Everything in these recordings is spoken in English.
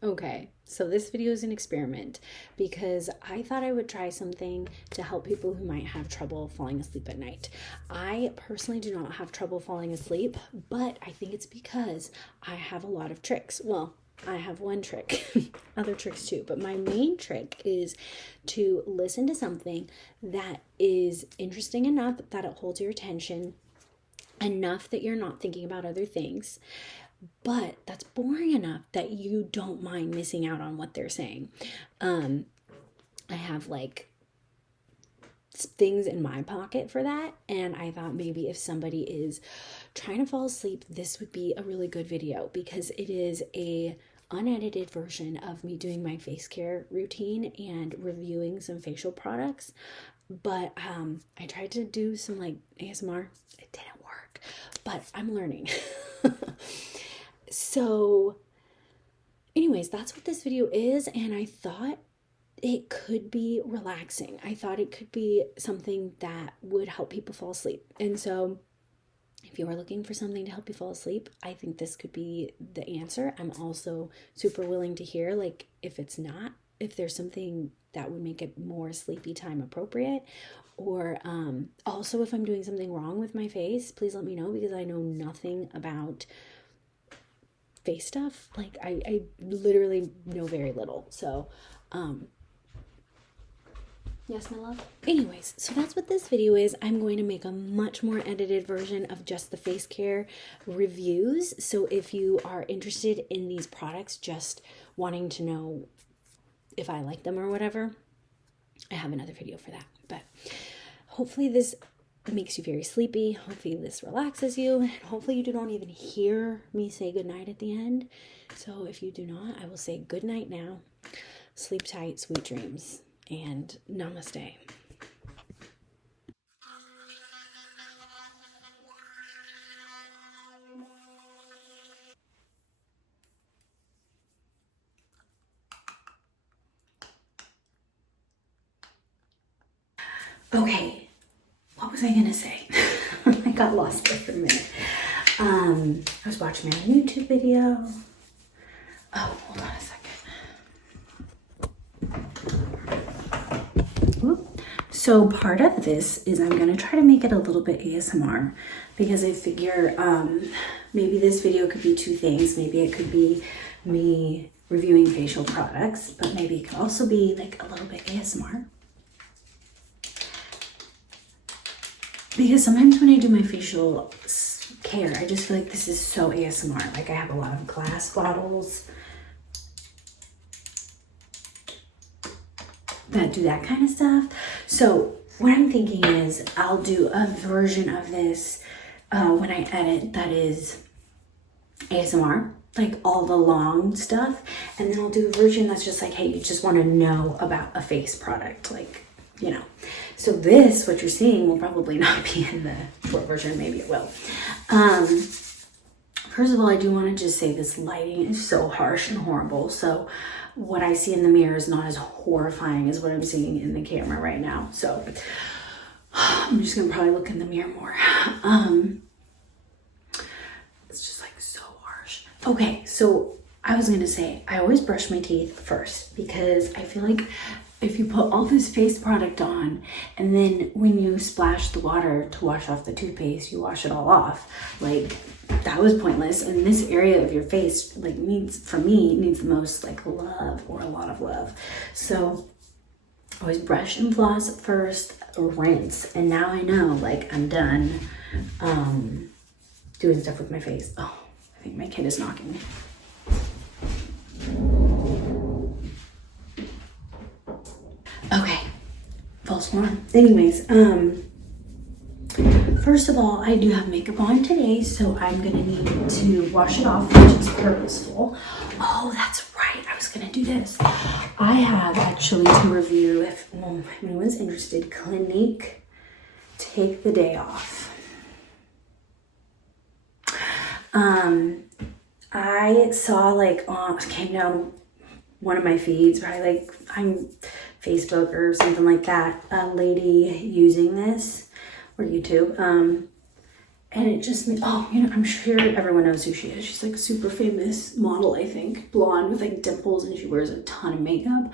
Okay, so this video is an experiment because I thought I would try something to help people who might have trouble falling asleep at night. I personally do not have trouble falling asleep, but I think it's because I have a lot of tricks. Well, I have one trick, other tricks too, but my main trick is to listen to something that is interesting enough that it holds your attention, enough that you're not thinking about other things, but that's boring enough that you don't mind missing out on what they're saying. I have like things in my pocket for that, and I thought maybe if somebody is trying to fall asleep, this would be a really good video because it is a unedited version of me doing my face care routine and reviewing some facial products. But I tried to do some like ASMR. It didn't work, but I'm learning. So anyways, that's what this video is, and I thought it could be relaxing. I thought it could be something that would help people fall asleep. And so if you are looking for something to help you fall asleep, I think this could be the answer. I'm also super willing to hear, like, if it's not, if there's something that would make it more sleepy time appropriate, or also if I'm doing something wrong with my face, please let me know because I know nothing about face stuff. Like I literally know very little. So yes, my love. Anyways, so that's what this video is. I'm going to make a much more edited version of just the face care reviews. So if you are interested in these products, just wanting to know if I like them or whatever, I have another video for that. But hopefully this makes you very sleepy. Hopefully this relaxes you. And hopefully you don't even hear me say goodnight at the end. So if you do not, I will say good night now. Sleep tight, sweet dreams, and namaste. Okay, what was I gonna say? I got lost there for a minute. I was watching a YouTube video. Oh, hold on a second. Whoop. So part of this is I'm gonna try to make it a little bit ASMR because I figure maybe this video could be two things. Maybe it could be me reviewing facial products, but maybe it could also be like a little bit ASMR. Because sometimes when I do my facial care, I just feel like this is so ASMR. Like I have a lot of glass bottles that do that kind of stuff. So what I'm thinking is I'll do a version of this when I edit that is ASMR, like all the long stuff. And then I'll do a version that's just like, hey, you just want to know about a face product, like, you know. So this, what you're seeing, will probably not be in the short version. Maybe it will. First of all, I do want to just say this lighting is so harsh and horrible. So what I see in the mirror is not as horrifying as what I'm seeing in the camera right now. So I'm just going to probably look in the mirror more. It's just like so harsh. Okay, so I was going to say, I always brush my teeth first because I feel like if you put all this face product on and then when you splash the water to wash off the toothpaste, you wash it all off, like that was pointless. And this area of your face like needs the most like love, or a lot of love. So always brush and floss first, rinse. And now I know, like, I'm done doing stuff with my face. Oh, I think my kid is knocking. Okay, false alarm. Anyways, first of all, I do have makeup on today, so I'm gonna need to wash it off, which is purposeful. Oh, that's right, I was gonna do this. I have actually to review, if anyone's interested, Clinique Take the Day Off. I saw like came down one of my feeds, probably like I'm Facebook or something like that, a lady using this, or YouTube, And it just, oh, you know, I'm sure everyone knows who she is. She's like a super famous model, I think, blonde with like dimples, and she wears a ton of makeup.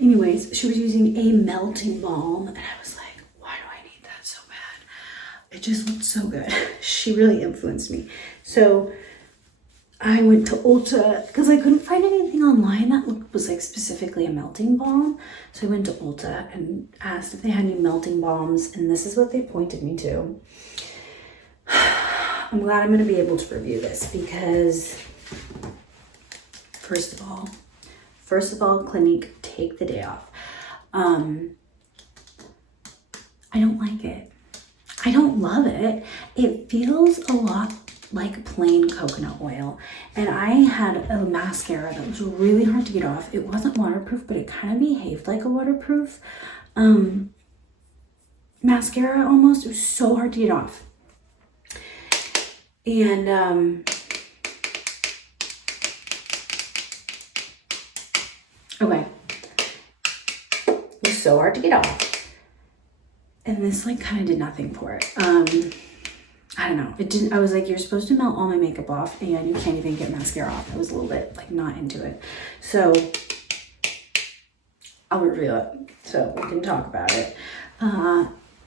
Anyways, she was using a melting balm, and I was like, why do I need that so bad? It just looked so good. She really influenced me. So I went to Ulta because I couldn't find anything online that was like specifically a melting balm. So I went to Ulta and asked if they had any melting balms, and this is what they pointed me to. I'm glad I'm going to be able to review this because first of all, Clinique, take the day off. I don't like it. I don't love it. It feels a lot like plain coconut oil. And I had a mascara that was really hard to get off. It wasn't waterproof, but it kind of behaved like a waterproof mascara almost. It was so hard to get off. And okay, it was so hard to get off, and this like kind of did nothing for it. I don't know, it didn't. I was like, you're supposed to melt all my makeup off, and you can't even get mascara off. I was a little bit like not into it, so I'll review it so we can talk about it.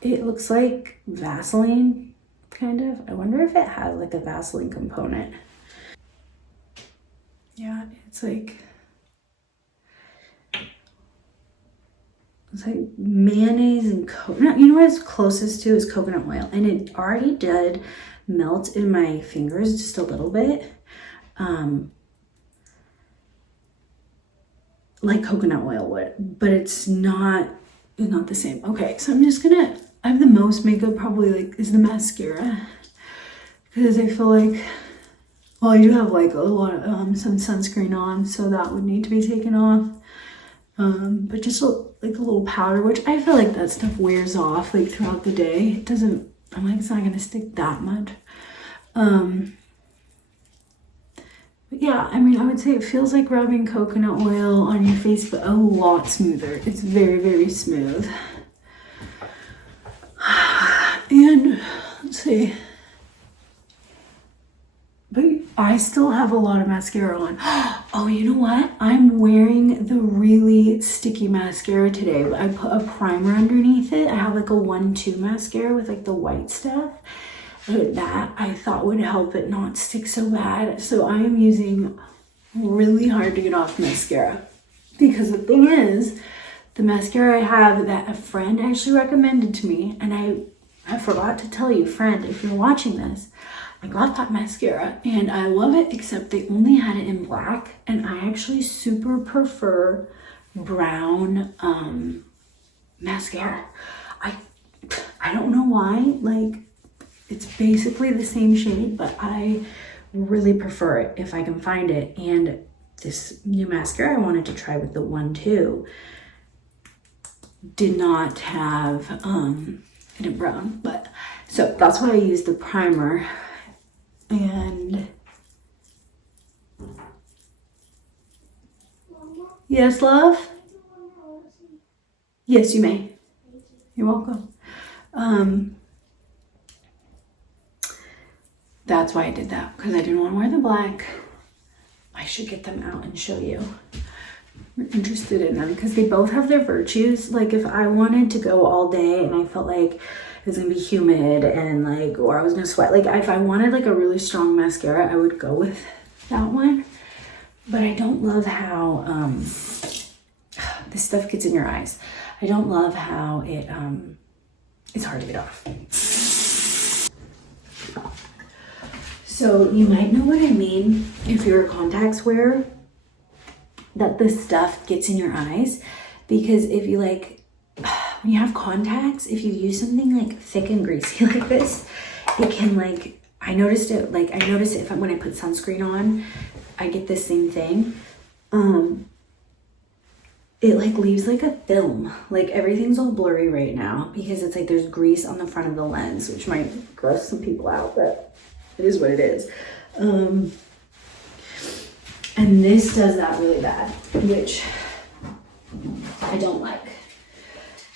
It looks like Vaseline. Kind of. I wonder if it has like a Vaseline component. Yeah, it's like mayonnaise and coconut. You know what it's closest to is coconut oil, and it already did melt in my fingers just a little bit, like coconut oil would, but it's not the same. Okay, so I'm just gonna. I have the most makeup probably like is the mascara, because I feel like, well, I do have like a lot of some sunscreen on, so that would need to be taken off. But just like a little powder, which I feel like that stuff wears off like throughout the day. It doesn't. I'm like, it's not gonna stick that much. But yeah, I mean, I would say it feels like rubbing coconut oil on your face, but a lot smoother. It's very, very smooth. And let's see, but I still have a lot of mascara on. Oh, you know what? I'm wearing the really sticky mascara today, but I put a primer underneath it. I have like a 1-2 mascara with like the white stuff. That I thought would help it not stick so bad. So I am using really hard to get off mascara, because the thing is, the mascara I have that a friend actually recommended to me, and I forgot to tell you, friend, if you're watching this, I got that mascara and I love it, except they only had it in black, and I actually super prefer brown mascara. I don't know why, like it's basically the same shade, but I really prefer it if I can find it. And this new mascara I wanted to try with the 1-2 did not have it in brown, but so that's why I used the primer. And yes, love. Yes, you may. You're welcome. That's why I did that, because I didn't want to wear the black. I should get them out and show you. We're interested in them because they both have their virtues. Like if I wanted to go all day and I felt like it was gonna be humid and like, or I was gonna sweat, like if I wanted like a really strong mascara, I would go with that one. But I don't love how this stuff gets in your eyes. I don't love how it's hard to get off. So you might know what I mean if you're a contacts wearer, that this stuff gets in your eyes, because if you like, when you have contacts, if you use something like thick and greasy like this, it can like, I notice it if when I put sunscreen on, I get the same thing. It like leaves like a film, like everything's all blurry right now because it's like there's grease on the front of the lens, which might gross some people out, but it is what it is. And this does that really bad, which I don't like.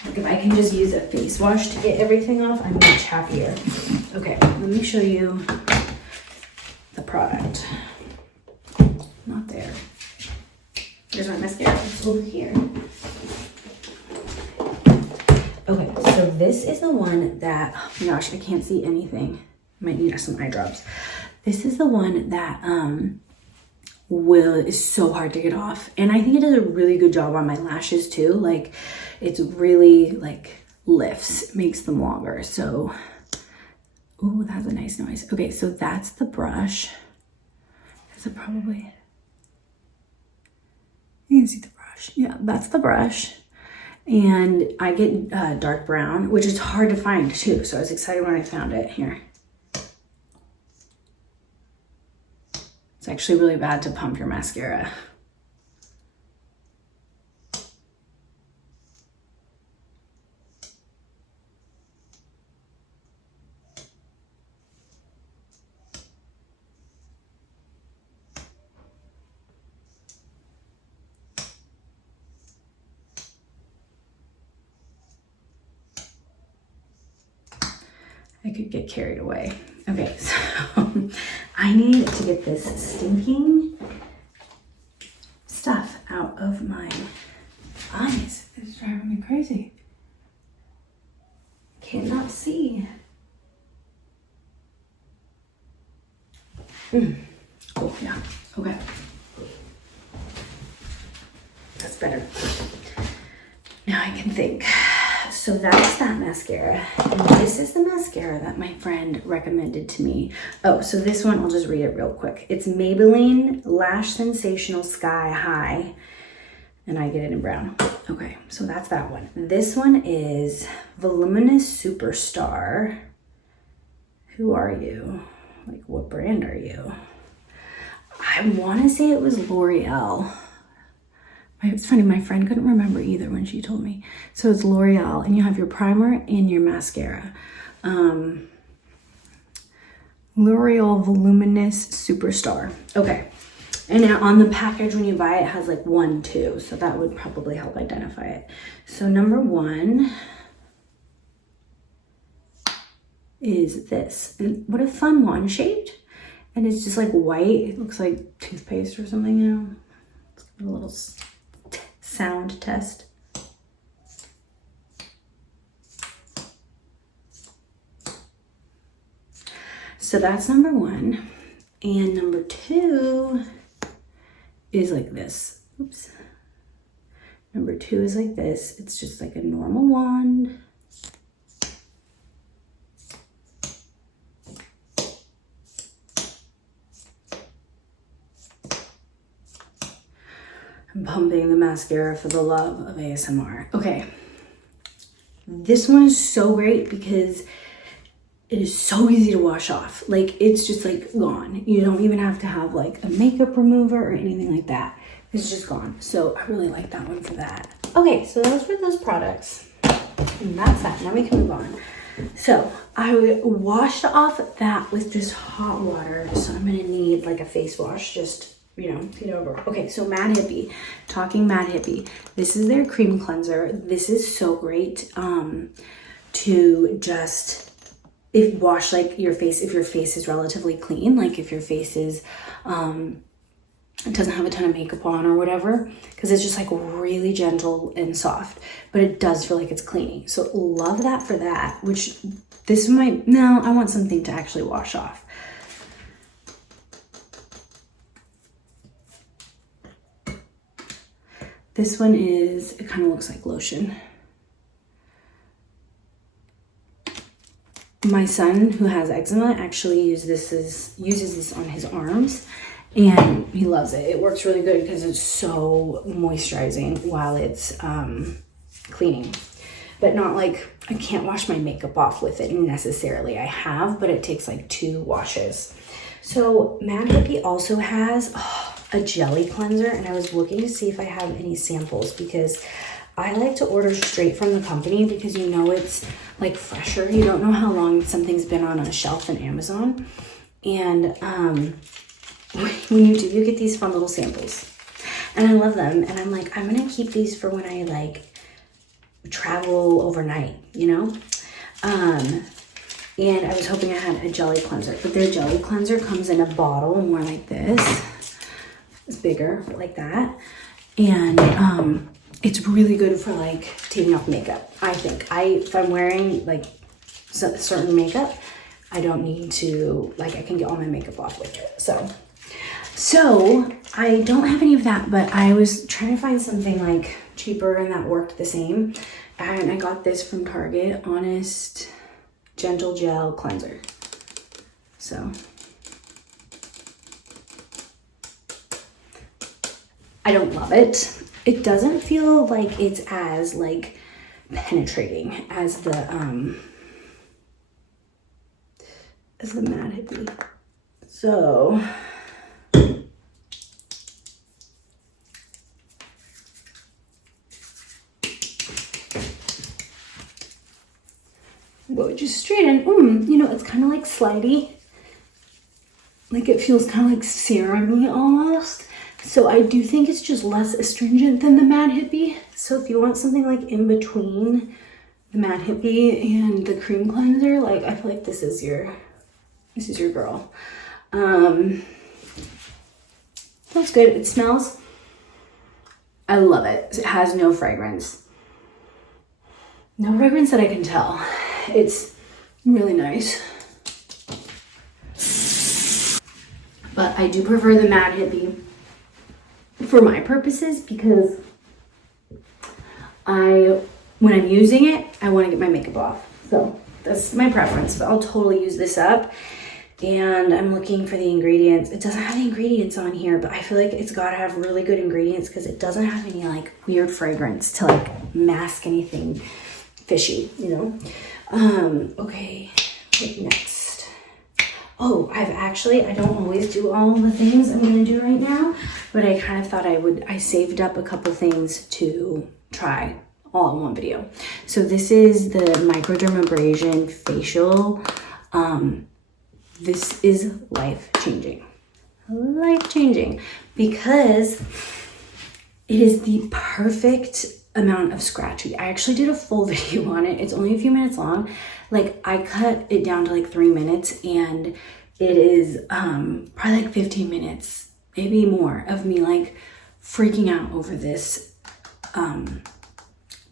Like if I can just use a face wash to get everything off, I'm much happier. Okay, let me show you the product. Not there. There's my mascara. It's over here. Okay, so this is the one that, oh my gosh, I can't see anything. Might need some eye drops. This is the one that is so hard to get off. And I think it does a really good job on my lashes too. Like it's really like lifts, makes them longer. So, ooh, that's a nice noise. Okay, so that's the brush. Is it probably, you can see the brush. Yeah, that's the brush. And I get dark brown, which is hard to find too. So I was excited when I found it here. It's actually really bad to pump your mascara. I could get carried away. Okay, so I need to get this stinking stuff out of my eyes. It's driving me crazy. Cannot see. Oh, yeah. Okay. That's better. Now I can think. So that's that mascara. And this is the mascara that my friend recommended to me. Oh, so this one, I'll just read it real quick. It's Mabeline Lash Sensational Sky High. And I get it in brown. Okay, so that's that one. This one is Voluminous Superstar. Who are you? Like, what brand are you? I want to say it was L'Oreal. It's funny, my friend couldn't remember either when she told me. So it's L'Oreal, and you have your primer and your mascara. L'Oreal Voluminous Superstar. Okay, and now on the package when you buy it, it has like 1, 2, so that would probably help identify it. So number 1 is this, and what a fun one shaped, and it's just like white. It looks like toothpaste or something, you know. Let's give it a little sound test. So that's number 1. And number 2 is like this. Oops. Number 2 is like this. It's just like a normal wand. I'm pumping the mascara for the love of ASMR. Okay. This one is so great because it is so easy to wash off. Like, it's just like gone. You don't even have to have like a makeup remover or anything like that. It's just gone. So I really like that one for that. Okay, so those were those products. And that's that. Now we can move on. So I washed off that with just hot water. So I'm gonna need like a face wash, just, you know, get over. Okay, so Mad Hippie, talking Mad Hippie. This is their cream cleanser. This is so great to just wash like your face if your face is relatively clean, like if your face is it doesn't have a ton of makeup on or whatever, because it's just like really gentle and soft, but it does feel like it's cleaning. So love that for that, which this might, no, I want something to actually wash off. This one is, it kind of looks like lotion. My son, who has eczema, actually uses this on his arms, and he loves it. It works really good because it's so moisturizing while it's cleaning. But not like, I can't wash my makeup off with it necessarily. I have, but it takes like 2 washes. So Mad Hippie also has a jelly cleanser, and I was looking to see if I have any samples because I like to order straight from the company because you know it's like fresher. You don't know how long something's been on a shelf in Amazon. And when you do, you get these fun little samples. And I love them. And I'm like, I'm going to keep these for when I like travel overnight, you know? And I was hoping I had a jelly cleanser, but their jelly cleanser comes in a bottle more like this. It's bigger, like that. And it's really good for like taking off makeup. I think if I'm wearing like certain makeup, I don't need to, like, I can get all my makeup off with it. So I don't have any of that, but I was trying to find something like cheaper and that worked the same. And I got this from Target, Honest Gentle Gel Cleanser. So I don't love it. It doesn't feel like it's as like penetrating as the Mad Hippie. So go just straight in. You know, it's kind of like slidey. Like it feels kind of like serum-y almost. So I do think it's just less astringent than the Mad Hippie. So if you want something like in between the Mad Hippie and the cream cleanser, like I feel like this is your girl. Feels good. It smells. I love it. It has no fragrance. No fragrance that I can tell. It's really nice. But I do prefer the Mad Hippie for my purposes because when I'm using it, I want to get my makeup off. So that's my preference, but I'll totally use this up. And I'm looking for the ingredients. It doesn't have the ingredients on here, but I feel like it's got to have really good ingredients because it doesn't have any like weird fragrance to like mask anything fishy, you know? Okay, what next? Oh, I don't always do all the things I'm gonna do right now, but I kind of thought I saved up a couple things to try all in one video. So this is the microdermabrasion facial. This is life-changing because it is the perfect amount of scratchy. I actually did a full video on it. It's only a few minutes long. Like I cut it down to like 3 minutes and it is probably like 15 minutes, maybe more, of me like freaking out over this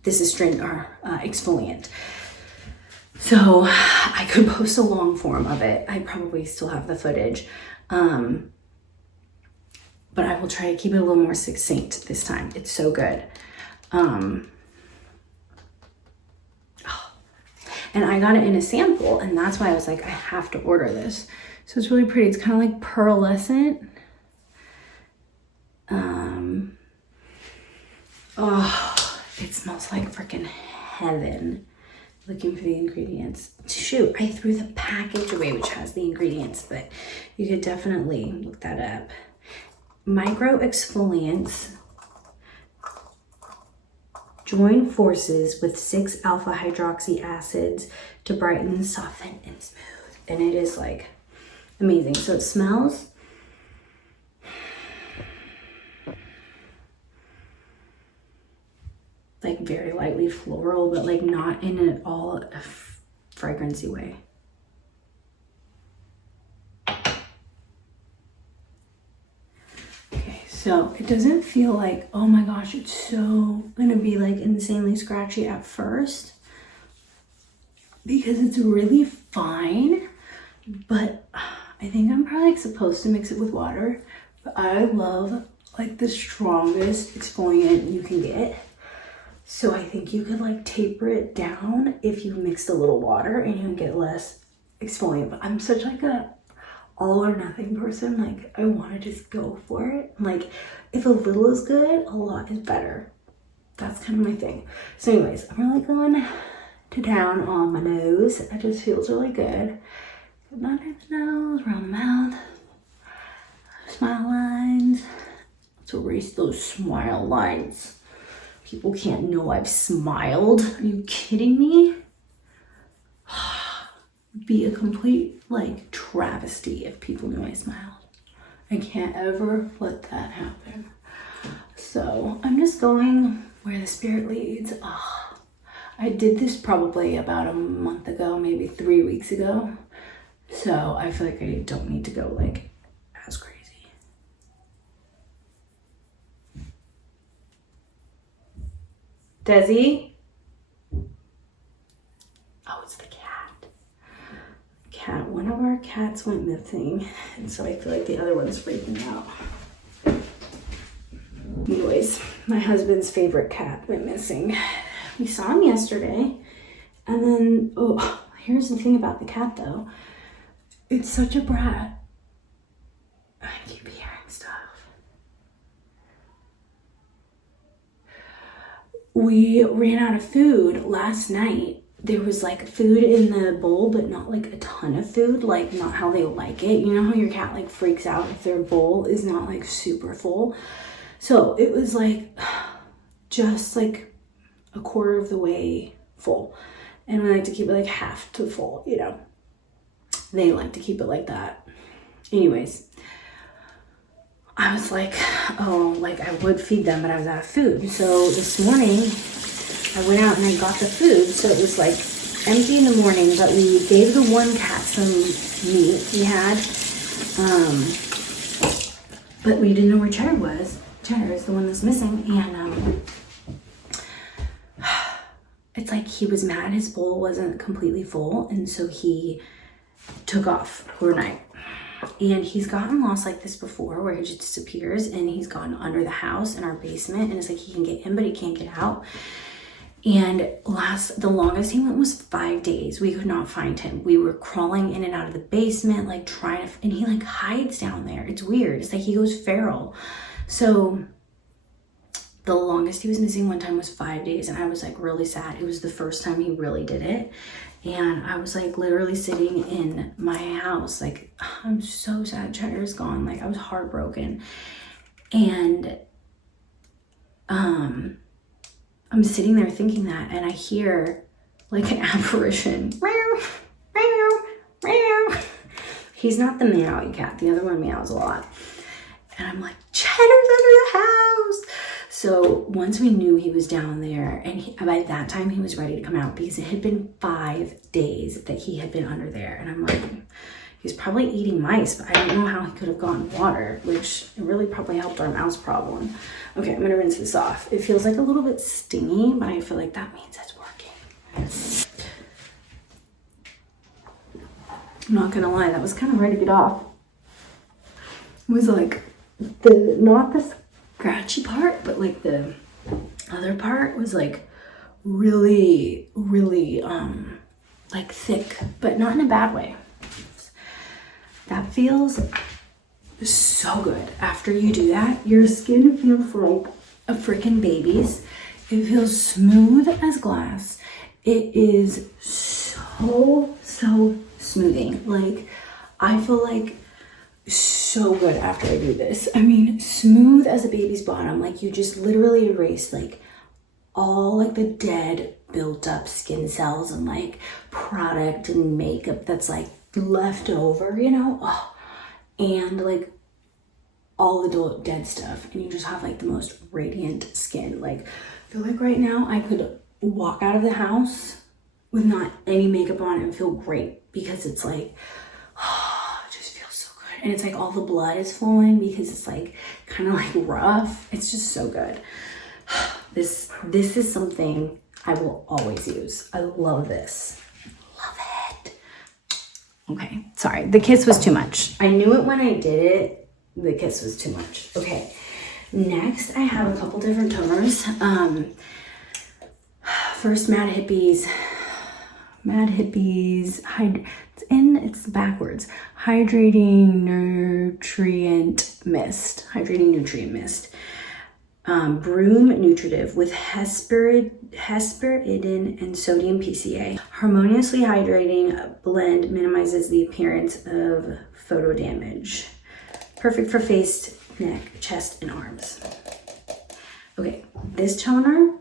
exfoliant. So I could post a long form of it. I probably still have the footage. But I will try to keep it a little more succinct this time. It's so good. And I got it in a sample, and that's why I was like, I have to order this. So it's really pretty. It's kind of like pearlescent. Oh, it smells like freaking heaven. Looking for the ingredients. Shoot, I threw the package away, which has the ingredients, but you could definitely look that up. Micro exfoliants join forces with 6 alpha hydroxy acids to brighten, soften, and smooth. And it is like amazing. So it smells like very lightly floral, but like not in at all a fragrancy way. Okay, so it doesn't feel like, oh my gosh, it's so gonna be like insanely scratchy at first because it's really fine, but I think I'm probably like supposed to mix it with water. But I love like the strongest exfoliant you can get. So I think you could like taper it down if you mixed a little water and you can get less exfoliant. But I'm such like a all or nothing person. Like I want to just go for it. Like if a little is good, a lot is better. That's kind of my thing. So anyways, I'm really going to town on my nose. It just feels really good. Under the nose, around the mouth, smile lines. To erase those smile lines. People can't know I've smiled. Are you kidding me? It'd be a complete like travesty if people knew I smiled. I can't ever let that happen. So I'm just going where the spirit leads. I did this probably about a month ago, maybe 3 weeks ago. So I feel like I don't need to go like as crazy. Desi? Oh, it's the cat. One of our cats went missing, and so I feel like the other one's freaking out. Anyways, my husband's favorite cat went missing. We saw him yesterday, and then, oh, here's the thing about the cat though. It's such a brat. I keep hearing stuff. We ran out of food last night. There was like food in the bowl, but not like a ton of food, like not how they like it. You know how your cat like freaks out if their bowl is not like super full? So it was like just like a quarter of the way full. And we like to keep it like half to full, you know. They like to keep it like that. Anyways, I was like, oh, like I would feed them, but I was out of food. So this morning I went out and I got the food. So it was like empty in the morning, but we gave the one cat some meat we had. But we didn't know where Cheddar was. Cheddar is the one that's missing. And it's like he was mad his bowl wasn't completely full. And so he took off overnight. And he's gotten lost like this before, where he just disappears, and he's gone under the house in our basement, and it's like he can get in but he can't get out. And the longest he went was 5 days. We could not find him. We were crawling in and out of the basement, like trying to, and he like hides down there. It's weird. It's like he goes feral. So the longest he was missing one time was 5 days, and I was like really sad. It was the first time he really did it. And I was like literally sitting in my house, like, I'm so sad Cheddar's gone. Like I was heartbroken. And I'm sitting there thinking that, and I hear like an apparition. He's not the meowy cat. The other one meows a lot. And I'm like, Cheddar's under the house. So once we knew he was down there, and by that time he was ready to come out, because it had been 5 days that he had been under there. And I'm like, he's probably eating mice, but I don't know how he could have gotten water, which really probably helped our mouse problem. Okay, I'm gonna rinse this off. It feels like a little bit stingy, but I feel like that means it's working. I'm not gonna lie, that was kind of hard to get off. It was like not the scratchy part, but like the other part was like really like thick, but not in a bad way. That feels so good. After you do that, your skin feels like a freaking baby's. It feels smooth as glass. It is so smoothing. Like I feel like so good after I do this. I mean, smooth as a baby's bottom. Like you just literally erase like all like the dead built up skin cells and like product and makeup that's like left over, you know. Oh, and like all the dead stuff, and you just have like the most radiant skin. Like I feel like right now I could walk out of the house with not any makeup on and feel great, because it's like and it's like all the blood is flowing because it's like kind of like rough. It's just so good. This is something I will always use. I love this. Love it. Okay, sorry. The kiss was too much. I knew it when I did it. The kiss was too much. Okay. Next, I have a couple different toners. First, Mad Hippie's. It's backwards. Hydrating nutrient mist. Broom nutritive with hesperidin and sodium PCA. Harmoniously hydrating blend minimizes the appearance of photo damage. Perfect for face, neck, chest, and arms. Okay, this toner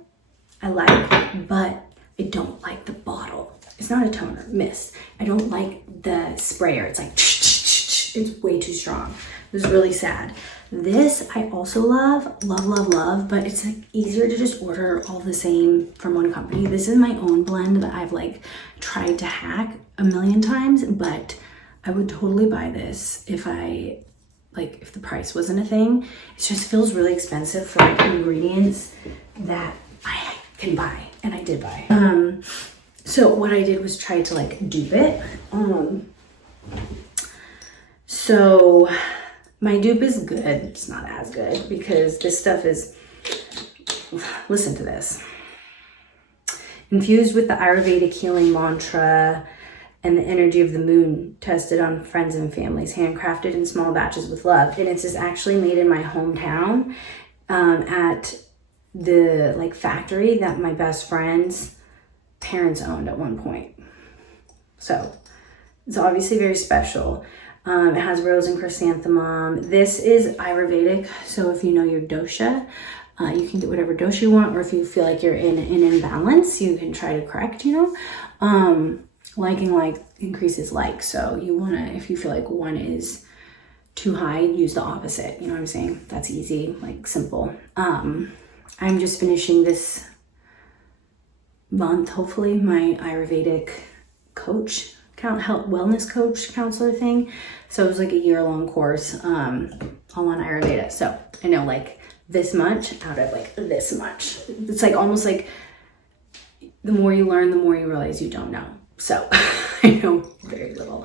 I like, but I don't like the bottle. It's not a toner, mist. I don't like the sprayer. It's like, it's way too strong. It was really sad. This I also love, but it's like easier to just order all the same from one company. This is my own blend that I've like tried to hack a million times, but I would totally buy this if if the price wasn't a thing. It just feels really expensive for like ingredients that I can buy, and I did buy. So what I did was try to like dupe it. So my dupe is good. It's not as good because this stuff is, listen to this. Infused with the Ayurvedic healing mantra and the energy of the moon, tested on friends and families, handcrafted in small batches with love. And it's just actually made in my hometown at the like factory that my best friend's parents owned at one point. So it's obviously very special. It has rose and chrysanthemum. This is Ayurvedic, so if you know your dosha, you can get whatever dosha you want, or if you feel like you're in an imbalance, you can try to correct, Liking like increases like, so you want to, if you feel like one is too high, use the opposite, you know what I'm saying? That's easy, like simple. I'm just finishing this month, hopefully, my Ayurvedic coach, wellness coach counselor thing. So it was like a year-long course all on Ayurveda. So I know like this much out of like this much. It's like almost like the more you learn, the more you realize you don't know. So I know very little.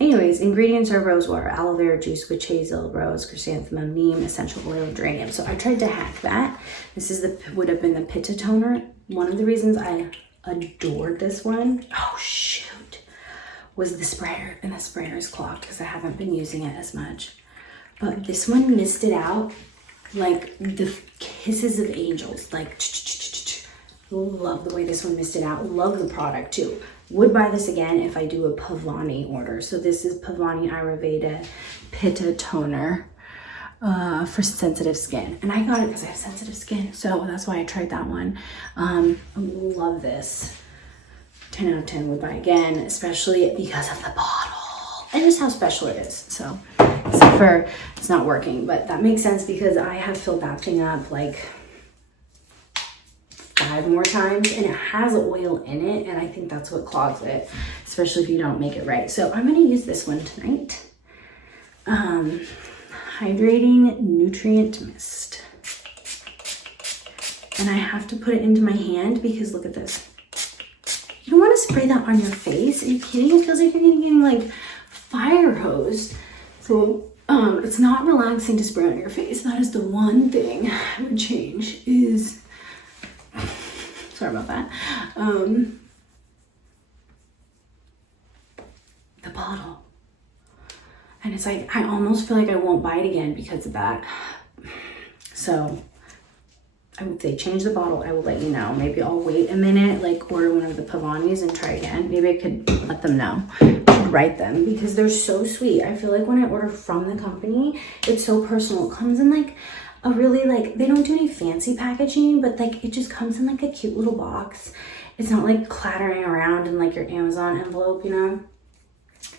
Anyways, ingredients are rose water, aloe vera juice, witch hazel, rose, chrysanthemum, neem, essential oil, geranium. So I tried to hack that. This is would have been the Pitta toner. One of the reasons I adored this one, oh shoot, was the sprayer, and the sprayer is clogged because I haven't been using it as much. But this one misted out like the kisses of angels, like love the way this one misted out. Love the product too. Would buy this again if I do a Pavani order. So this is Pavani Ayurveda Pitta toner for sensitive skin, and I got it because I have sensitive skin, so that's why I tried that one. I love this. 10 out of 10 would buy again, especially because of the bottle and just how special it is. So except for it's not working, but that makes sense because I have filled that thing up like 5 more times, and it has oil in it, and I think that's what clogs it, especially if you don't make it right. So I'm going to use this one tonight. Hydrating nutrient mist, and I have to put it into my hand because look at this. You don't want to spray that on your face. Are you kidding? It feels like you're getting like fire hose. So it's not relaxing to spray on your face. That is the one thing I would change is, sorry about that, the bottle. And it's like, I almost feel like I won't buy it again because of that. So if they change the bottle, I will let you know. Maybe I'll wait a minute, like order one of the Pavanis and try again. Maybe I could let them know, write them, because they're so sweet. I feel like when I order from the company, it's so personal. It comes in like a really like, they don't do any fancy packaging, but like it just comes in like a cute little box. It's not like clattering around in like your Amazon envelope,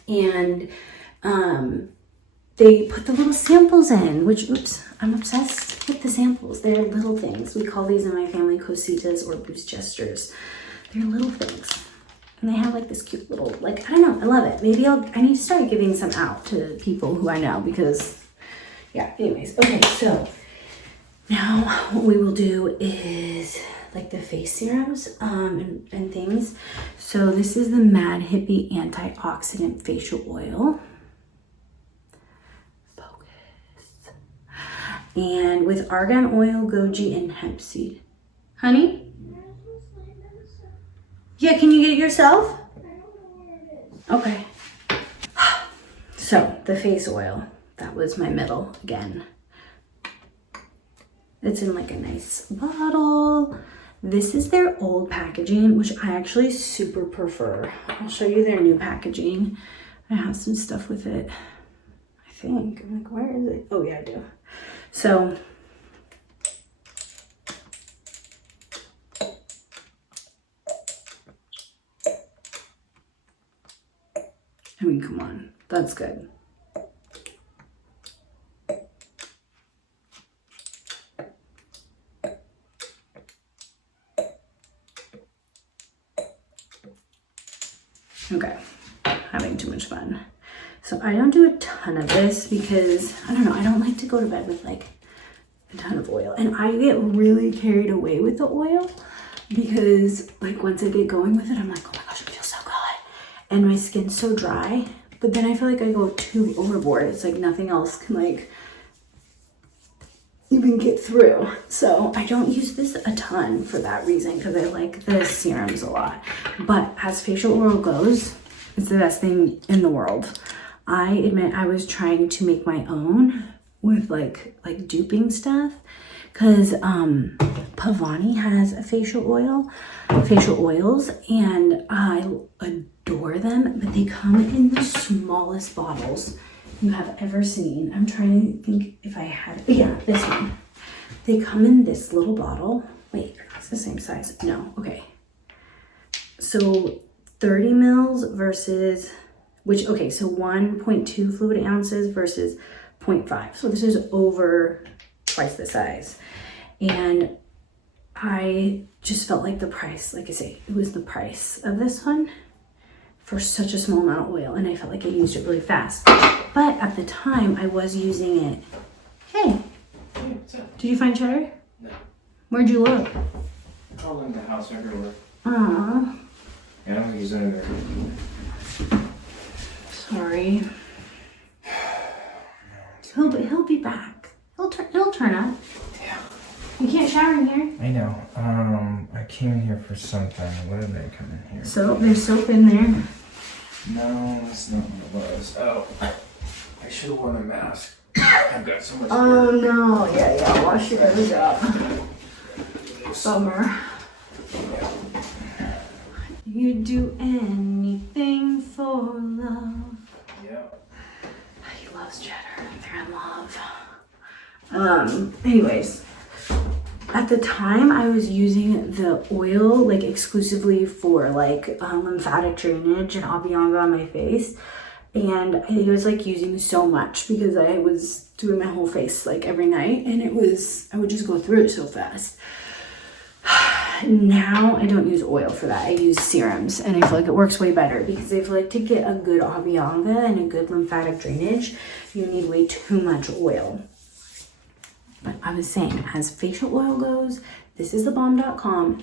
And they put the little samples in, which, oops, I'm obsessed with the samples. They're little things. We call these in my family cositas or boost gestures. They're little things. And they have like this cute little, like, I don't know, I love it. Maybe I need to start giving some out to people who I know because, yeah, anyways. Okay, so now what we will do is like the face serums and things. So this is the Mad Hippie Antioxidant Facial Oil. And with argan oil, goji, and hemp seed. Honey? Yeah, can you get it yourself? Okay. So, the face oil. That was my middle again. It's in like a nice bottle. This is their old packaging, which I actually super prefer. I'll show you their new packaging. I have some stuff with it. I think. I'm like, where is it? Oh, yeah, I do. So, I mean, come on, that's good. Okay, having too much fun. So I don't do a ton of this because, I don't know, I don't like to go to bed with like a ton of oil. And I get really carried away with the oil because like once I get going with it, I'm like, oh my gosh, it feels so good. And my skin's so dry. But then I feel like I go too overboard. It's like nothing else can like even get through. So I don't use this a ton for that reason because I like the serums a lot. But as facial oil goes, it's the best thing in the world. I admit I was trying to make my own with like duping stuff because Pavani has a facial oils, and I adore them, but they come in the smallest bottles you have ever seen. I'm trying to think if I had, yeah, this one. They come in this little bottle. Wait, it's the same size. No, okay. So 30 mils versus, which, okay, so 1.2 fluid ounces versus 0.5. So this is over twice the size. And I just felt like the price, like I say, it was the price of this one for such a small amount of oil, and I felt like I used it really fast. But at the time, I was using it. Hey, did you find cheddar? No. Where'd you look? All in the house everywhere. Aww. Yeah, I don't use any of there. Sorry. He'll be back. He'll turn up. Yeah. You can't shower in here. I know. I came in here for something. What did I come in here? Soap. There's soap in there. No, that's not what it was. Oh, I should have worn a mask. I've got so much hair. Oh no. Yeah. Wash your nose up. Bummer. You'd do anything for love. Yep. He loves cheddar. They're in love. Anyways, at the time I was using the oil like exclusively for like lymphatic drainage and Abianga on my face. And I think I was like using so much because I was doing my whole face like every night, and I would just go through it so fast. Now I don't use oil for that. I use serums, and I feel like it works way better because I feel like to get a good Abianga and a good lymphatic drainage, you need way too much oil. But I was saying, as facial oil goes, this is thebomb.com.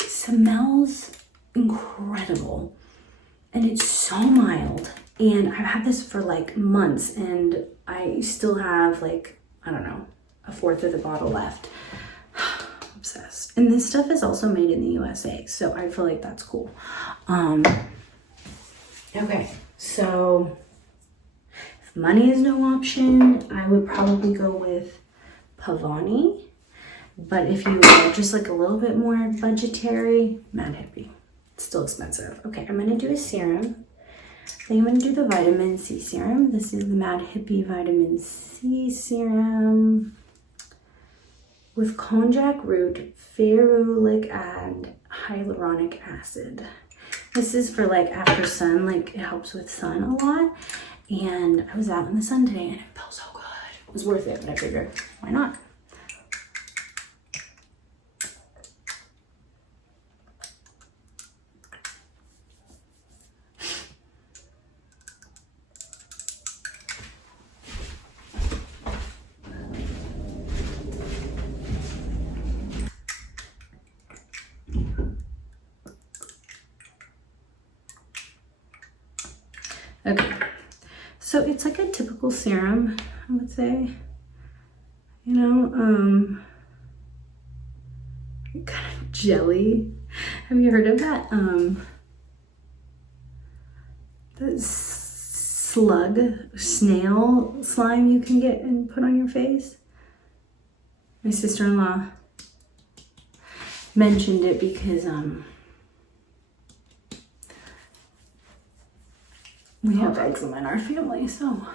Smells incredible. And it's so mild. And I've had this for like months, and I still have like, I don't know, a fourth of the bottle left. Obsessed. And this stuff is also made in the USA, so I feel like that's cool. Okay, so if money is no option, I would probably go with Pavani. But if you are just like a little bit more budgetary, Mad Hippie. It's still expensive. Okay, I'm gonna do a serum. Then I'm gonna do the vitamin C serum. This is the Mad Hippie Vitamin C serum with konjac root, ferulic and hyaluronic acid. This is for like after sun, like it helps with sun a lot. And I was out in the sun today and it felt so good. It was worth it, but I figured, why not? Okay, so it's like a typical serum, I would say. You know, kind of jelly. Have you heard of that? The snail slime you can get and put on your face. My sister-in-law mentioned it because we have eczema in our family, so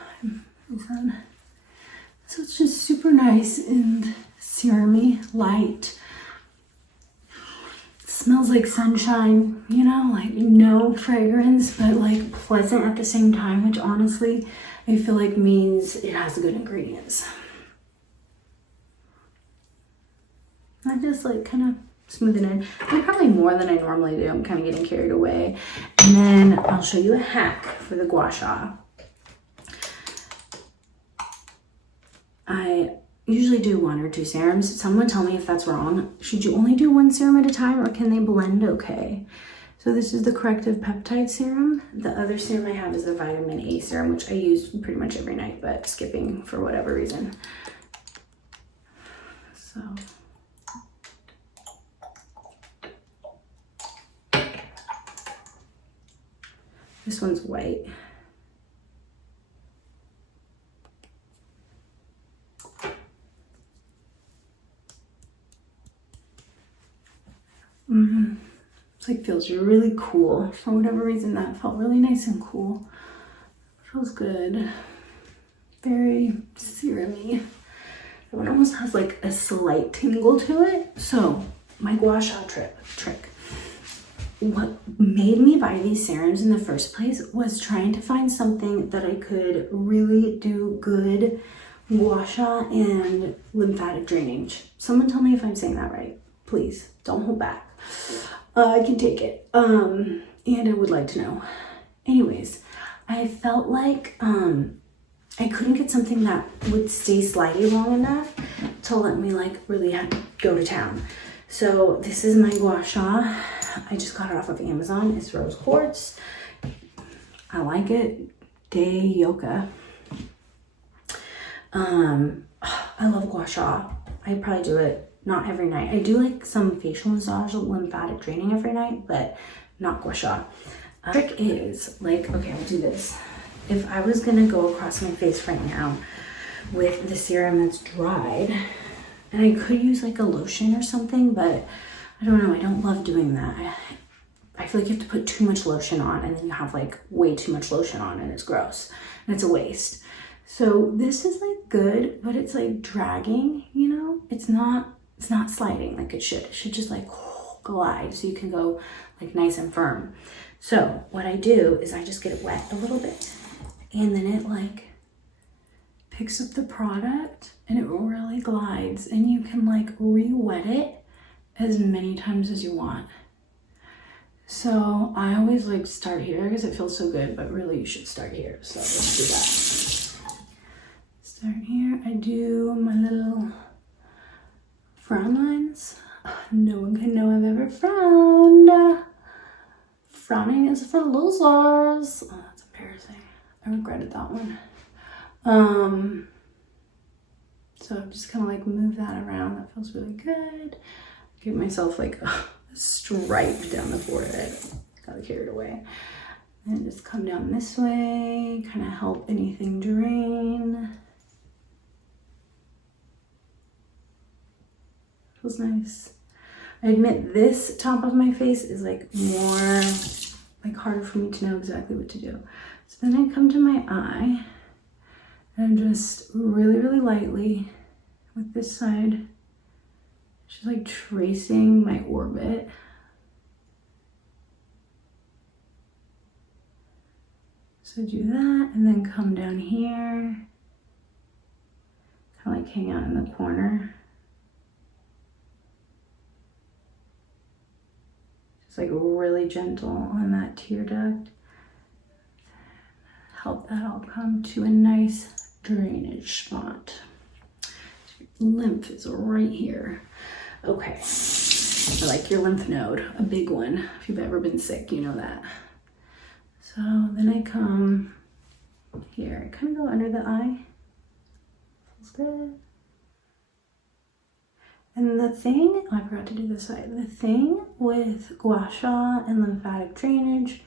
it's just super nice and serumy, light. It smells like sunshine, you know, like no fragrance, but like pleasant at the same time, which honestly I feel like means it has good ingredients. I just like kind of smooth it in. And probably more than I normally do. I'm kind of getting carried away. And then I'll show you a hack for the gua sha. I usually do 1 or 2 serums. Someone tell me if that's wrong. Should you only do 1 serum at a time, or can they blend okay? So this is the corrective peptide serum. The other serum I have is the vitamin A serum, which I use pretty much every night, but skipping for whatever reason. So this one's white. It's like feels really cool. For whatever reason, that felt really nice and cool. Feels good. Very serum-y. That one almost has like a slight tingle to it. So my gua sha trick. What made me buy these serums in the first place was trying to find something that I could really do good gua sha and lymphatic drainage. Someone tell me if I'm saying that right. Please, don't hold back. I can take it. And I would like to know. Anyways, I felt like I couldn't get something that would stay slidey long enough to let me like really go to town. So this is my gua sha. I just got it off of Amazon. It's rose quartz. I like it. Day yoga. I love gua sha. I probably do it not every night. I do like some facial massage, lymphatic draining every night, but not gua sha. Trick is like, okay, I'll do this. If I was gonna go across my face right now with the serum that's dried, and I could use like a lotion or something, but I don't know, I don't love doing that. I feel like you have to put too much lotion on, and then you have like way too much lotion on, and it's gross and it's a waste. So this is like good, but it's like dragging, you know? It's not sliding like it should. It should just like glide so you can go like nice and firm. So what I do is I just get it wet a little bit, and then it like picks up the product and it really glides, and you can like re-wet it as many times as you want. So I always like start here because it feels so good, but really you should start here. So let's do that. Start here. I do my little frown lines. No one can know I've ever frowned. Frowning is for losers. Oh, that's embarrassing. I regretted that one. So I'm just kind of like move that around. That feels really good. Give myself like a stripe down the forehead. Got carried away. And just come down this way, kind of help anything drain. Feels nice. I admit this top of my face is like more like harder for me to know exactly what to do. So then I come to my eye and I'm just really, really lightly with this side, just like tracing my orbit. So do that and then come down here, kind of like hang out in the corner. Like really gentle on that tear duct. Help that all come to a nice drainage spot. Lymph is right here. Okay, I like your lymph node, a big one. If you've ever been sick, you know that. So then I come here, I kind of go under the eye. Feels good. And the thing, oh, I forgot to do this side. The thing with gua sha and lymphatic drainage,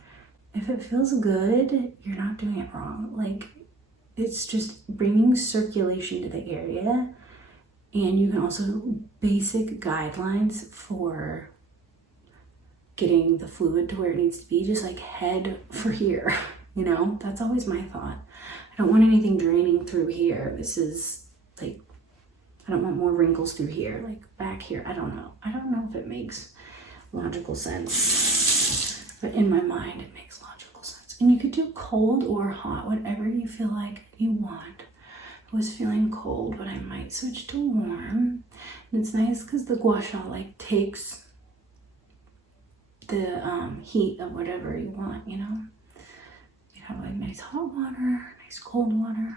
if it feels good, you're not doing it wrong. Like, it's just bringing circulation to the area. And you can also basic guidelines for getting the fluid to where it needs to be, just like head for here, you know? That's always my thought. I don't want anything draining through here. This is like, I don't want more wrinkles through here, like back here. I don't know. I don't know if it makes logical sense, but in my mind, it makes logical sense. And you could do cold or hot, whatever you feel like you want. I was feeling cold, but I might switch to warm. And it's nice because the gua sha like takes the heat of whatever you want, you know. You have like nice hot water, nice cold water.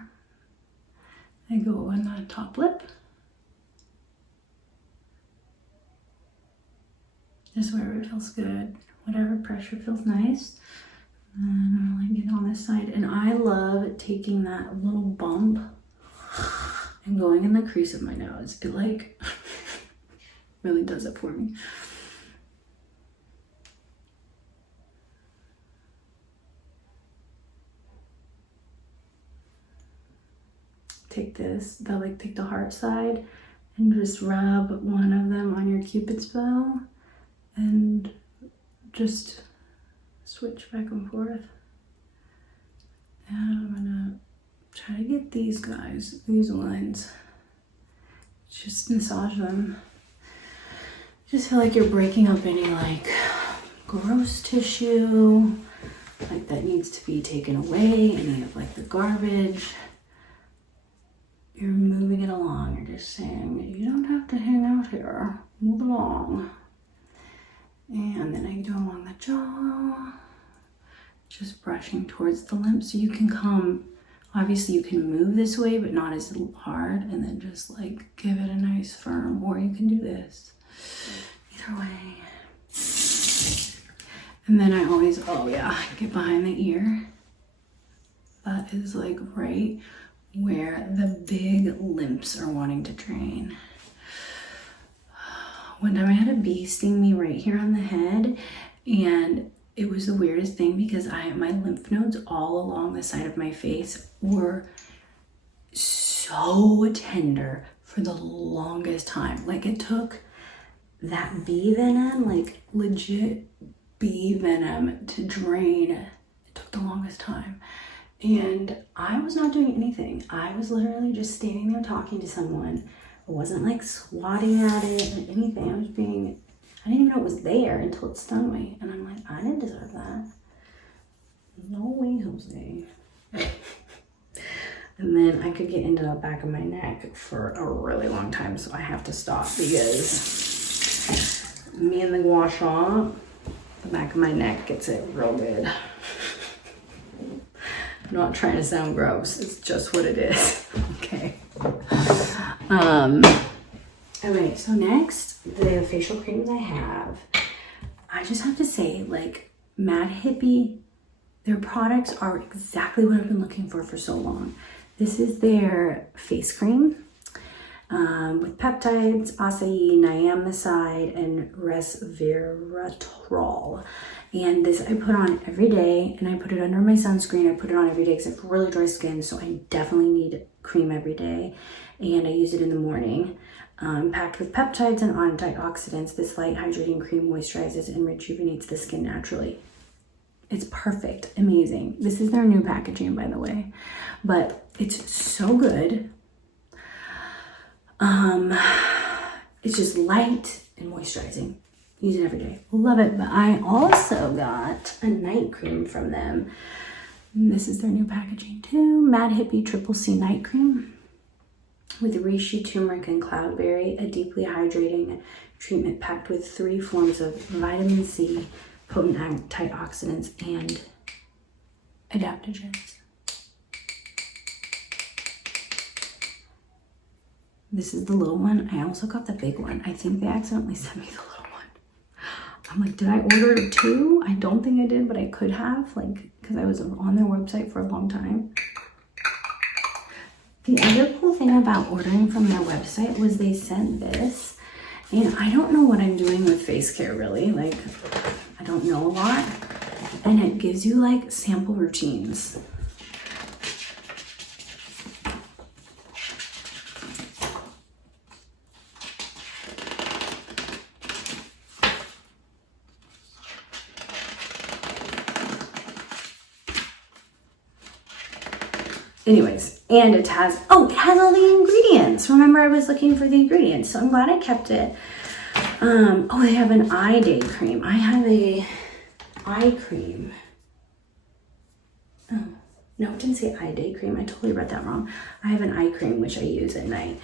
I go on the top lip. Just wherever it feels good, whatever pressure feels nice. And I'm like get on this side. And I love taking that little bump and going in the crease of my nose. It like really does it for me. Take this, take the heart side and just rub one of them on your Cupid's bow and just switch back and forth. And I'm gonna try to get these guys, these ones, just massage them. Just feel like you're breaking up any like gross tissue, like that needs to be taken away, any of like the garbage. You're moving it along. You're just saying, you don't have to hang out here. Move along. And then I go along the jaw. Just brushing towards the lymph. So you can come, obviously you can move this way, but not as hard. And then just like give it a nice firm. Or you can do this. Either way. And then I always, get behind the ear. That is like right where the big lymphs are wanting to drain. One time I had a bee sting me right here on the head, and it was the weirdest thing because my lymph nodes all along the side of my face were so tender for the longest time. Like it took that bee venom, like legit bee venom to drain. It took the longest time. And I was not doing anything. I was literally just standing there talking to someone. I wasn't like swatting at it or anything. I didn't even know it was there until it stung me. And I'm like, I didn't deserve that. No way, Jose. And then I could get into the back of my neck for a really long time. So I have to stop because me and the gua sha, the back of my neck gets it real good. I'm not trying to sound gross. It's just what it is. Okay. Okay, so next, the facial creams I have, I just have to say, like, Hippie, their products are exactly what I've been looking for so long. This is their face cream with peptides, acai, niacinamide, and resveratrol. And this I put on every day, and I put it under my sunscreen. I put it on every day because I have really dry skin, so I definitely need cream every day. And I use it in the morning. Packed with peptides and antioxidants, this light hydrating cream moisturizes and rejuvenates the skin naturally. It's perfect, amazing. This is their new packaging, by the way, but it's so good. It's just light and moisturizing. Use it every day. Love it. But I also got a night cream from them. This is their new packaging too. Hippie Triple C Night Cream with reishi, turmeric, and cloudberry. A deeply hydrating treatment packed with 3 forms of vitamin C, potent antioxidants, and adaptogens. This is the little one. I also got the big one. I think they accidentally sent me the little one. I'm like, did I order 2? I don't think I did, but I could have, like, because I was on their website for a long time. The other cool thing about ordering from their website was they sent this, and I don't know what I'm doing with face care really. Like, I don't know a lot, and it gives you like sample routines. Anyways, and it has all the ingredients. Remember, I was looking for the ingredients, so I'm glad I kept it. They have an eye day cream. I have a eye cream. Oh, no, it didn't say eye day cream. I totally read that wrong. I have an eye cream, which I use at night.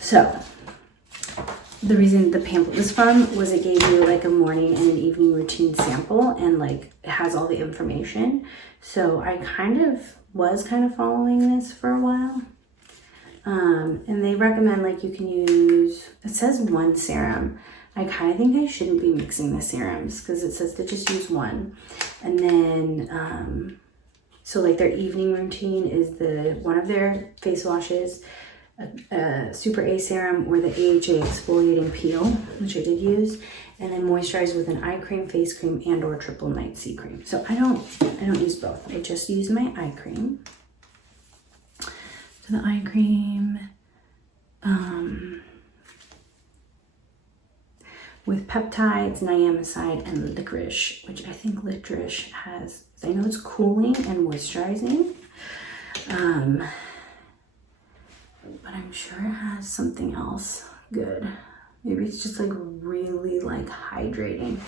So, the reason the pamphlet was from was it gave you like a morning and an evening routine sample, and like it has all the information. So I was kind of following this for a while. And they recommend like you can use, it says 1 serum. I kind of think I shouldn't be mixing the serums because it says to just use 1. And then, so like their evening routine is one of their face washes, a Super A serum or the AHA exfoliating peel, which I did use, and then moisturize with an eye cream, face cream, and or triple night C cream. So I don't use both. I just use my eye cream. So the eye cream with peptides, niacinamide, and licorice, which I think licorice has, I know it's cooling and moisturizing, but I'm sure it has something else good. Maybe it's just like really like hydrating.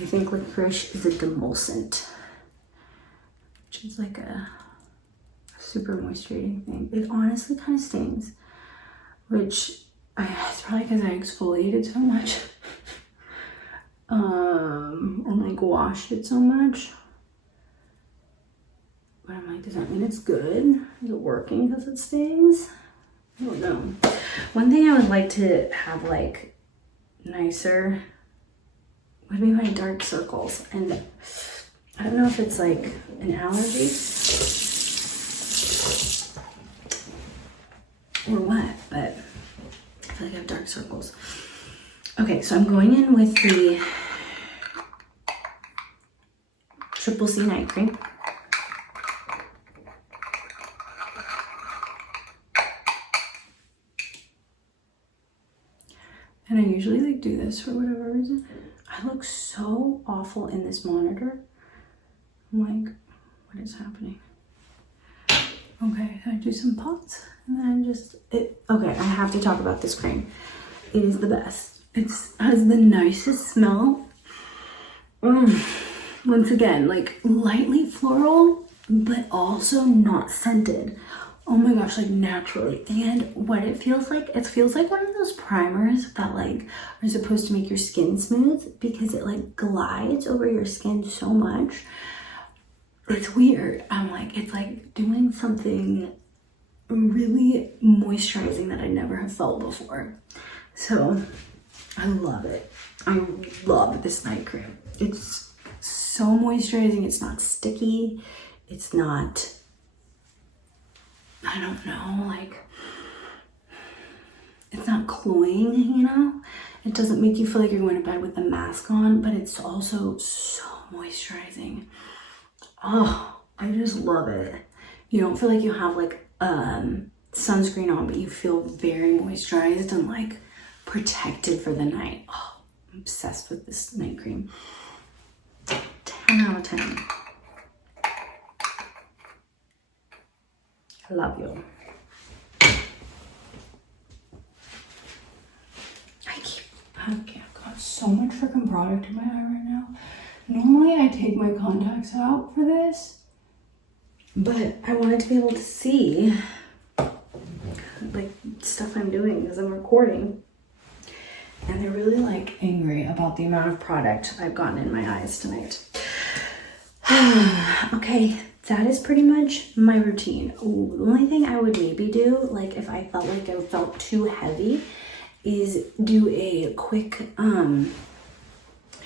I think licorice is a demulcent, which is like a super moisturizing thing. It honestly kind of stings, which it's probably because I exfoliated so much and like washed it so much. But I'm like, does that mean it's good? Is it working because it stings? I don't know. One thing I would like to have like nicer would be my dark circles, and I don't know if it's like an allergy or what, but I feel like I have dark circles. Okay, so I'm going in with the Triple C night cream. And I usually like do this for whatever reason. I look so awful in this monitor. I'm like, what is happening? Okay, I do some pots and then okay, I have to talk about this cream. It is the best. It has the nicest smell. Once again, like lightly floral, but also not scented. Oh my gosh, like naturally. And what it feels like one of those primers that like are supposed to make your skin smooth, because it like glides over your skin so much. It's weird. I'm like, it's like doing something really moisturizing that I never have felt before. So I love it. I love this night cream. It's so moisturizing. It's not sticky. It's not, I don't know, like, it's not cloying, you know? It doesn't make you feel like you're going to bed with the mask on, but it's also so moisturizing. Oh, I just love it. You don't feel like you have like sunscreen on, but you feel very moisturized and like protected for the night. Oh, I'm obsessed with this night cream. 10 out of 10. I love you. I've got so much freaking product in my eye right now. Normally I take my contacts out for this, but I wanted to be able to see like stuff I'm doing because I'm recording. And they're really like angry about the amount of product I've gotten in my eyes tonight. Okay, that is pretty much my routine. Ooh, the only thing I would maybe do, like if I felt like I felt too heavy, is do a quick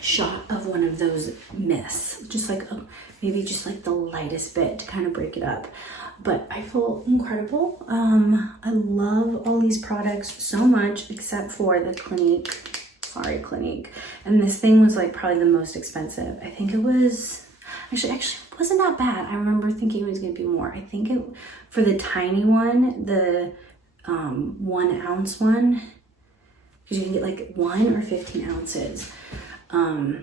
shot of one of those mists, just like maybe just like the lightest bit to kind of break it up. But I feel incredible. I love all these products so much, except for the Clinique. Sorry, Clinique. And this thing was like probably the most expensive. I think it was actually wasn't that bad. I remember thinking it was gonna be more. I think it, for the tiny one, the 1 ounce one, because you can get like 1 or 15 ounces. How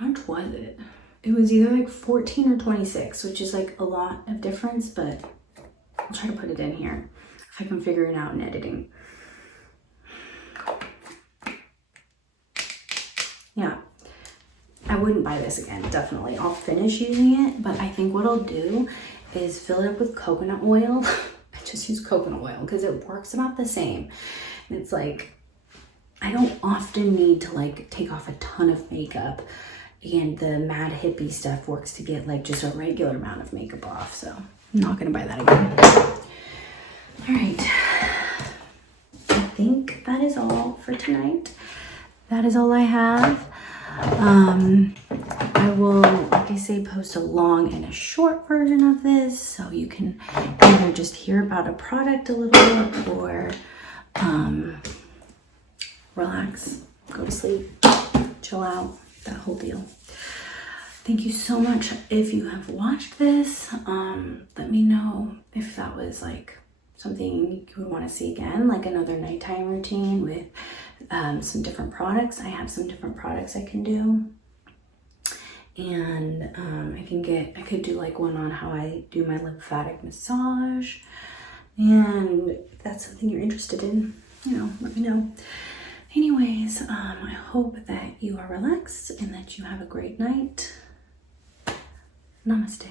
much was it? It was either like 14 or 26, which is like a lot of difference, but I'll try to put it in here if I can figure it out in editing. Yeah, I wouldn't buy this again, definitely. I'll finish using it, but I think what I'll do is fill it up with coconut oil. I just use coconut oil because it works about the same. And it's like, I don't often need to like take off a ton of makeup, and the Mad Hippie stuff works to get like just a regular amount of makeup off, so I'm not gonna buy that again. All right, I think that is all for tonight. That is all I have. I will, like I say, post a long and a short version of this, so you can either just hear about a product a little bit or relax, go to sleep, chill out, that whole deal. Thank you so much if you have watched this. Let me know if that was like something you would want to see again, like another nighttime routine with some different products. I have some different products I can do, and I could do like one on how I do my lymphatic massage, and if that's something you're interested in, you know, let me know. Anyways, I hope that you are relaxed and that you have a great night. Namaste.